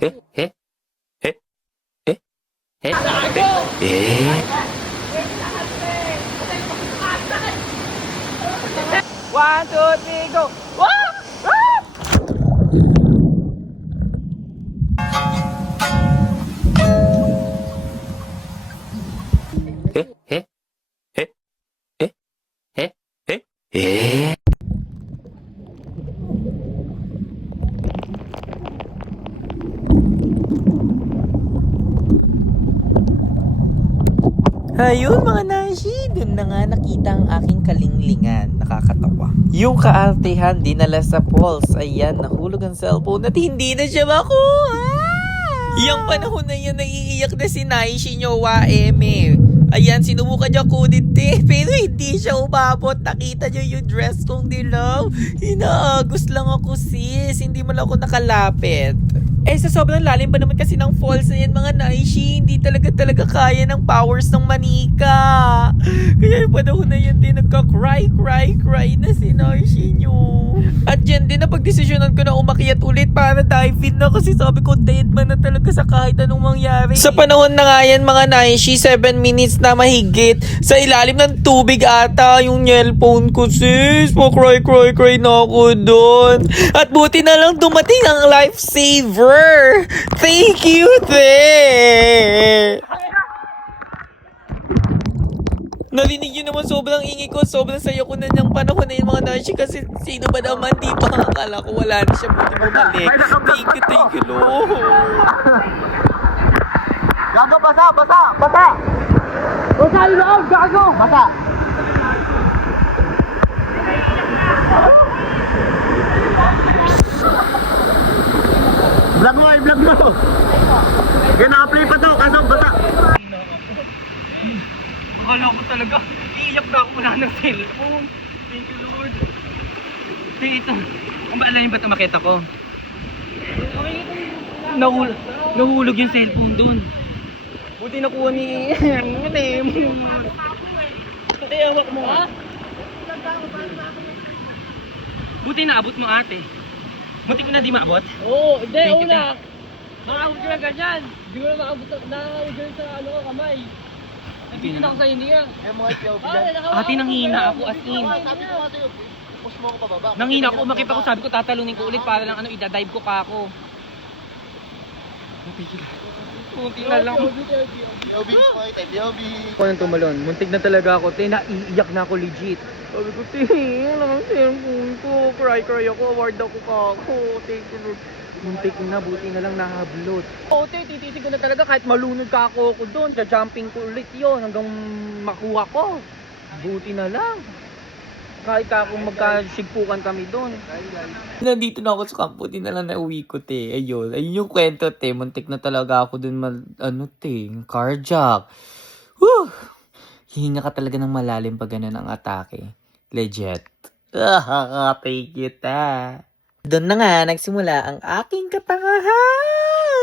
Eh? Eh? Eh? Eh? Eh? One, two, three, go! Eh? Eh? Eh? Eh? Eh? Eh? Eh? Ayun mga nashi, dun na nga nakita ang aking kalinglingan. Nakakatawa. Yung kaartehan dinala sa Pulse. Ayan, nahulog ang cellphone at hindi na siya makuha. Yung panahon na yan, naiiyak na si Naishi Nyowa Eme. Ayan, sinubukan niya kudit pero hindi siya umabot. Nakita niyo yung dress kong dilaw. Inaagos lang ako sis, hindi mo lang ako nakalapit. Sa sobrang lalim ba naman kasi ng falls na yan mga Naishi, hindi talaga kaya ng powers ng manika. Kaya yung panahon na yan din nagka-cry na si Naishi nyo. At dyan din na pagdesisyonan ko na umakyat ulit para dive in na kasi sabi ko dead man na talaga sa kahit anong mangyari. Sa panahon na nga yan mga Naishi, 7 minutes na mahigit sa ilalim ng tubig ata yung cellphone ko sis. Pa-cry na ako doon. At buti na lang dumating ang lifesaver. Thank you, te! Narinig yun naman sobrang ingi ko, sobrang saya ko na niyang panahon na yun mga Nashi kasi sino ba naman di pa akala ko wala na siya buti bumalik. Thank you, Lord. Gago, basa! Basa yung loob, gago! Basa! Vlog mo! Yan, naka-play pa to, kaso basa! Akala ko talaga, iiyak na ako wala ng cellphone. Thank you, Lord. Ito, kung ba yung ba't makita ko? Nahulog yung cellphone dun. Buti nakuha ni... Ate, hawak mo. Ha? Buti naabot mo ate. Buti ko na di maabot? Oo, hindi, una. Makaabot ka na ganyan. Hindi ko na makaabot dyan sa kamay. Nagpinit ako sa hininga. Ate, nanghina ako as in. Sabi ko nga sa'yo, push mo ako pababa. Nanghina ako, umakit ako, sabi ko tatalunin ko ulit para lang idadive ko ka ako. Muntik na lang. B.O.B. Ako nang tumalon, muntik na talaga ako, naiiyak na ako legit. Sabi ko, wala kang cellphone ko, cry ako, award ako kako, thank you Lord. Muntik na, buti na lang nahablot. Titisig ko na talaga kahit malunod ka ako doon, jumping ko ulit yon hanggang makuha ko. Buti na lang. Kahit ako magkasigpukan kami doon. Nandito na ako sa camp, buti na lang nauwi ko te. Ayun yung kwento te, muntik na talaga ako doon carjack. Woo! Hihinga ka talaga ng malalim pag ganun ang atake. Legit. Thank you ta. Doon na nga nagsimula ang aking katangahan.